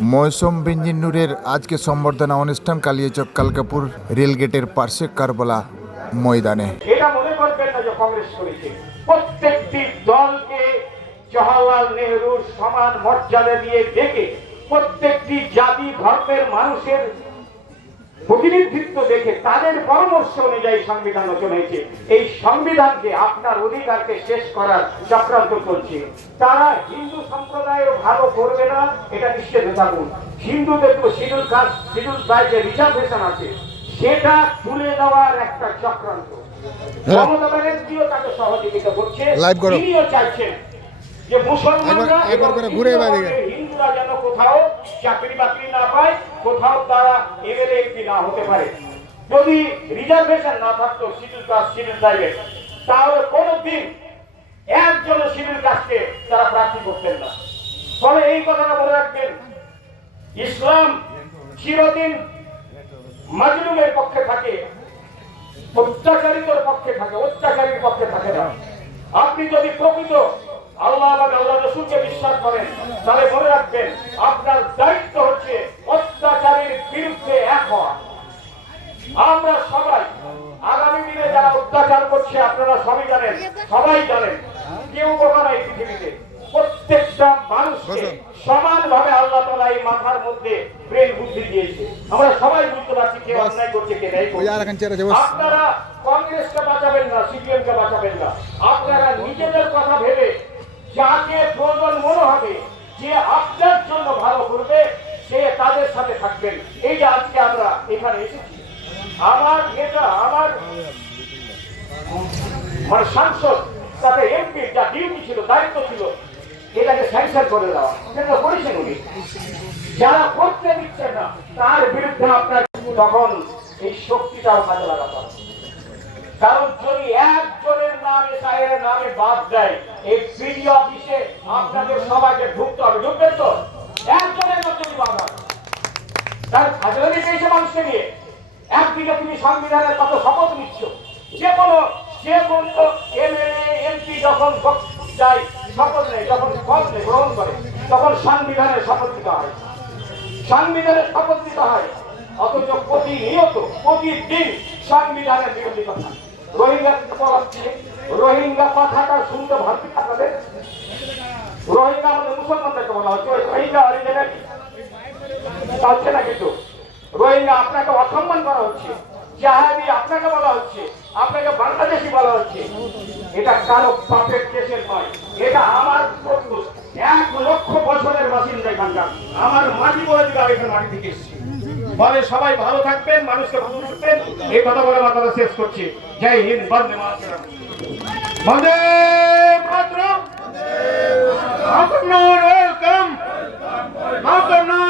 মৌসুম বিঞ্জিন নূরের আজকে সম্বর্ধনা অনুষ্ঠান কালিয়াচক কালকাপুর রেলগেটের পার্শ্বে কারবলা ময়দানে। এটা মনে করবেন না যে কংগ্রেস করেছে। প্রত্যেকটি দলকে জওয়াহরলাল নেহরুর সমান মর্যাদা দিয়ে দেখে প্রত্যেকটি জাতি ধর্মের মানুষের প্রতিনিধিত্ব দেখে তাদের পরামর্শ অনুযায়ী সংবিধান রচনা হয়েছে। এই সংবিধানকে আপনার অধিকারকে শেষ করার চক্রান্ত চলছে। তারা হিন্দু সম্প্রদায়ের ভালো করবে না এটা নিশ্চিত থাকুন হিন্দুদের তো শিডিউল কাস্ট শিডিউল ট্রাইবে রিজার্ভেশন আছে সেটা তুলে দেওয়ার একটা চক্রান্ত। মমতা ব্যানার্জিও তাকে সহযোগিতা করছে। তিনিও চাইছেন যে মুসলমানরা। হিন্দুরা যেন কোথাও চাকরি বাকরি না পায় কোথাও তারা এমএলএ এমপি না হতে পারে। যদি রিজার্ভেশন না থাকতো শিডিউল কাস্ট শিডিউল ট্রাইবের তাহলে কোনোদিন একজন শিডিউল কাস্টকে তারা প্রার্থী করতেন না। ফলে এই কথাটা মনে রাখবেন, ইসলাম চিরদিন মাজলুমের পক্ষে থাকে, অত্যাচারিতর পক্ষে থাকে, অত্যাচারীর পক্ষে থাকে না। আপনি যদি প্রকৃত আল্লাহ আল্লাহ রসুলকে বিশ্বাস করেন, তাহলে মনে রাখবেন আপনার আগামী দিনে যারা অত্যাচার করছে আপনারা সবাই জানেন সবাই জানেন কেউ বোকা নাই পৃথিবীতে। প্রত্যেকটা মানুষকে সমানভাবে আল্লাহ তালা এই মাথার মধ্যে ব্রেন বুদ্ধি দিয়েছে। আমরা সবাই বুঝতে পারছি কে অন্যায় করছে কে। করছে। আপনারা কংগ্রেসকে বাঁচাবেন না সিপিএম কে বাঁচাবেন না। আপনারা নিজেদের কথা ভেবে যাকে প্রয়োজন মনে হবে যে আপনার জন্য ভালো করবে সে তাদের সাথে থাকবেন। এই যে আজকে আমরা এখানে এসেছি আমার নেতা, আমার মানে সাংসদ, তাদের এমপি যা ডিউটি ছিল, দায়িত্ব ছিল, এটাকে স্যাংশন করে দেওয়া। করেছেন উনি। যারা করতে দিচ্ছে না, তার বিরুদ্ধে আপনার তখন এই শক্তিটাও কাজে লাগাতে হবে। কারণ যদি একজনের নামে সাহেবের নামে বাদ দেয়, এই পিডি অফিসে আপনাদের সবাইকে ঢুকতে হবে। ঢুকবেন তো? একজনের মধ্যে যদি বাদ হয় তার খাজনানি মানুষকে নিয়ে একদিকে তুমি সংবিধানের কত শপথ নিচ্ছ, যে কোনো যে কোনো এমএলএ, এমপি যখন যায় শপথ নেয়, যখন পদ নেয়, গ্রহণ করে, তখন সংবিধানের শপথ নিতে হয়। সংবিধানের শপথ নিতে হয়, অথচ প্রতিনিয়ত, প্রতিদিন সংবিধানের বিরোধী কথা। রোহিঙ্গা রোহিঙ্গা কথাটা শুনতে ভাবছি আপনাদের? রোহিঙ্গা আমাদের মুসলমানদেরকে বলা হচ্ছে রোহিঙ্গা অরিজিনাল পাচ্ছে না কিন্তু রোহিঙ্গা আপনাকে অসম্মান করা হচ্ছে জাহাবি আপনাকে বলা হচ্ছে আপনাকে বাংলাদেশি বলা হচ্ছে। এটা কারও পাপের কেসের নয় এটা আমার এক লক্ষ বছরের বাসিন্দা এখানকার। আমার মাটি বলে দিকে আমি মাটি থেকে এসেছি। বলে সবাই ভালো থাকবেন মানুষকে ভালো থাকবেন এই কথা বলে আমার কথা শেষ করছি। জয় হিন্দ বন্দে মাতরম। বন্দে মাতরম। Makamnar, welcome! Makamnar,